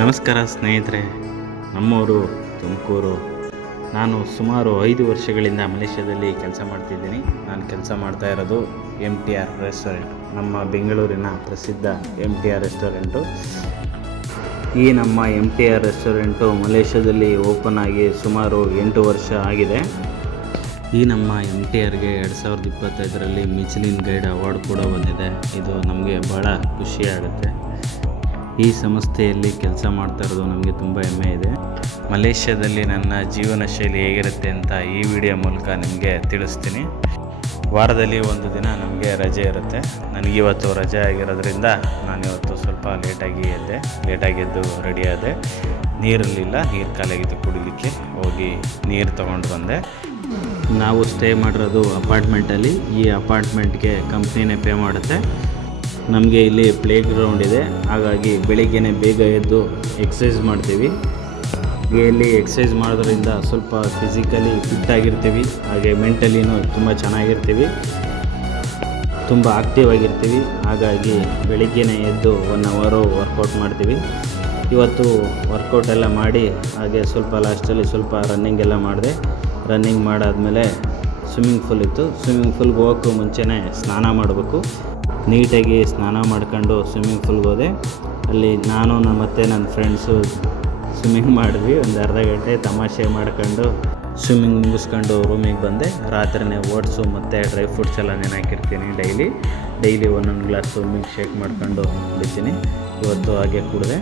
ನಮಸ್ಕಾರ ಸ್ನೇಹಿತರೆ, ನಮ್ಮೂರು ತುಮಕೂರು. ನಾನು ಸುಮಾರು 5 ವರ್ಷಗಳಿಂದ ಮಲೇಷ್ಯಾದಲ್ಲಿ ಕೆಲಸ ಮಾಡ್ತಿದ್ದೀನಿ. ನಾನು ಕೆಲಸ ಮಾಡ್ತಾ ಇರೋದು MTR ರೆಸ್ಟೋರೆಂಟ್, ನಮ್ಮ ಬೆಂಗಳೂರಿನ ಪ್ರಸಿದ್ಧ MTR ರೆಸ್ಟೋರೆಂಟು. ಈ ನಮ್ಮ MTR ರೆಸ್ಟೋರೆಂಟು ಮಲೇಷ್ಯಾದಲ್ಲಿ ಓಪನ್ ಆಗಿ ಸುಮಾರು 8 ವರ್ಷ ಆಗಿದೆ. ಈ ನಮ್ಮ MTRಗೆ 2025ರಲ್ಲಿ ಮಿಚೆಲಿನ್ ಗೈಡ್ ಅವಾರ್ಡ್ ಕೂಡ ಬಂದಿದೆ. ಇದು ನಮಗೆ ಭಾಳ ಖುಷಿಯಾಗುತ್ತೆ. ಈ ಸಂಸ್ಥೆಯಲ್ಲಿ ಕೆಲಸ ಮಾಡ್ತಾ ಇರೋದು ನಮಗೆ ತುಂಬ ಹೆಮ್ಮೆ ಇದೆ. ಮಲೇಷ್ಯಾದಲ್ಲಿ ನನ್ನ ಜೀವನ ಶೈಲಿ ಹೇಗಿರುತ್ತೆ ಅಂತ ಈ ವಿಡಿಯೋ ಮೂಲಕ ನಿಮಗೆ ತಿಳಿಸ್ತೀನಿ. ವಾರದಲ್ಲಿ ಒಂದು ದಿನ ನಮಗೆ ರಜೆ ಇರುತ್ತೆ. ನನಗಿವತ್ತು ರಜೆ ಆಗಿರೋದ್ರಿಂದ ನಾನಿವತ್ತು ಸ್ವಲ್ಪ ಲೇಟಾಗಿ ಎದ್ದು ರೆಡಿ ಆದೆ. ನೀರಿರಲಿಲ್ಲ, ನೀರು ಖಾಲಿಯಾಗಿದ್ದು ಕುಡಿಲಿಕ್ಕೆ ಹೋಗಿ ನೀರು ತೊಗೊಂಡು ಬಂದೆ. ನಾವು ಸ್ಟೇ ಮಾಡಿರೋದು ಅಪಾರ್ಟ್ಮೆಂಟಲ್ಲಿ. ಈ ಅಪಾರ್ಟ್ಮೆಂಟ್ಗೆ ಕಂಪ್ನಿನೇ ಪೇ ಮಾಡುತ್ತೆ. ನಮಗೆ ಇಲ್ಲಿ ಪ್ಲೇ ಗ್ರೌಂಡ್ ಇದೆ, ಹಾಗಾಗಿ ಬೆಳಿಗ್ಗೆನೇ ಬೇಗ ಎದ್ದು ಎಕ್ಸಸೈಸ್ ಮಾಡ್ತೀವಿ. ಇಲ್ಲಿ ಎಕ್ಸಸೈಸ್ ಮಾಡೋದ್ರಿಂದ ಸ್ವಲ್ಪ ಫಿಸಿಕಲಿ ಫಿಟ್ ಆಗಿರ್ತೀವಿ, ಹಾಗೆ ಮೆಂಟಲಿನೂ ತುಂಬ ಚೆನ್ನಾಗಿರ್ತೀವಿ, ತುಂಬ ಆಕ್ಟಿವ್ ಆಗಿರ್ತೀವಿ. ಹಾಗಾಗಿ ಬೆಳಿಗ್ಗೆನೇ ಎದ್ದು 1 ಅವರ್ ವರ್ಕೌಟ್ ಮಾಡ್ತೀವಿ. ಇವತ್ತು ವರ್ಕೌಟ್ ಎಲ್ಲ ಮಾಡಿ ಹಾಗೆ ಸ್ವಲ್ಪ ಲಾಸ್ಟಲ್ಲಿ ಸ್ವಲ್ಪ ರನ್ನಿಂಗ್ ಎಲ್ಲ ಮಾಡಿದೆ. ರನ್ನಿಂಗ್ ಮಾಡಾದಮೇಲೆ ಸ್ವಿಮ್ಮಿಂಗ್ ಫೂಲ್ ಇತ್ತು. ಸ್ವಿಮ್ಮಿಂಗ್ ಫೂಲ್ಗೆ ಹೋಗೋಕ್ಕೂ ಮುಂಚೆನೇ ಸ್ನಾನ ಮಾಡಬೇಕು. ನೀಟಾಗಿ ಸ್ನಾನ ಮಾಡ್ಕೊಂಡು ಸ್ವಿಮ್ಮಿಂಗ್ ಫೂಲ್ಗೆ ಹೋದೆ. ಅಲ್ಲಿ ನಾನು ಮತ್ತು ನನ್ನ ಫ್ರೆಂಡ್ಸು ಸ್ವಿಮ್ಮಿಂಗ್ ಮಾಡಿದ್ವಿ. ಒಂದು ಅರ್ಧ ಗಂಟೆ ತಮಾಷೆ ಮಾಡ್ಕೊಂಡು ಸ್ವಿಮ್ಮಿಂಗ್ ಮುಗಿಸ್ಕೊಂಡು ರೂಮಿಗೆ ಬಂದೆ. ರಾತ್ರಿನೇ ಓಟ್ಸು ಮತ್ತು ಡ್ರೈ ಫ್ರೂಟ್ಸ್ ಎಲ್ಲ ನೆನೆಹಾಕಿರ್ತೀನಿ. ಡೈಲಿ ಒಂದೊಂದು ಗ್ಲಾಸು ಮಿಲ್ಕ್ ಶೇಕ್ ಮಾಡ್ಕೊಂಡು ಕುಡಿತೀನಿ. ಇವತ್ತು ಹಾಗೆ ಕುಡಿದೆ.